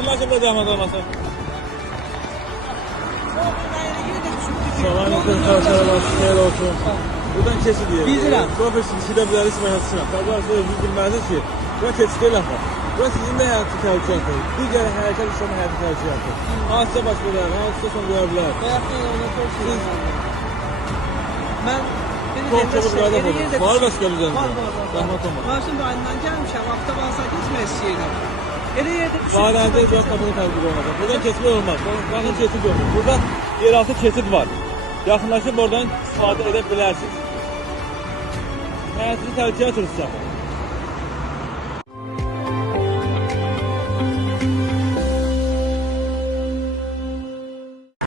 Yaxınlar ki, burada zəhmət olmasın. Salamünaleyküm, karşılar, xeyir olsun. Buradan keçidir. Bilirəm. Profesör işidə biləriz, məhdəsinə. Qablarsa özünüz bilməlisiniz ki, bura keçid deyil axı. Bura sizin də həyatı təhlükətdir. Digər hərəkət insanın həyatı təhlükətdir. Hadisə baş verər, hansısa son qoya bilər. Mən Çok çabuk qayda olur. Var bəskəli üzərində. Zəhmət olmaz. Maşın rayonundan gəlmişəm, avtobasa keçmək istəyirəm. Elə yerdə Rayonda zət qapını tətbiq olunacaq. Buradan keçmək olmaz. Baxın keçid yoxdur. Burada yeraltı keçid var. Yaxınlaşıb oradan istifadə edə bilərsiniz. Həyatınızı təhlükəyə atırsa.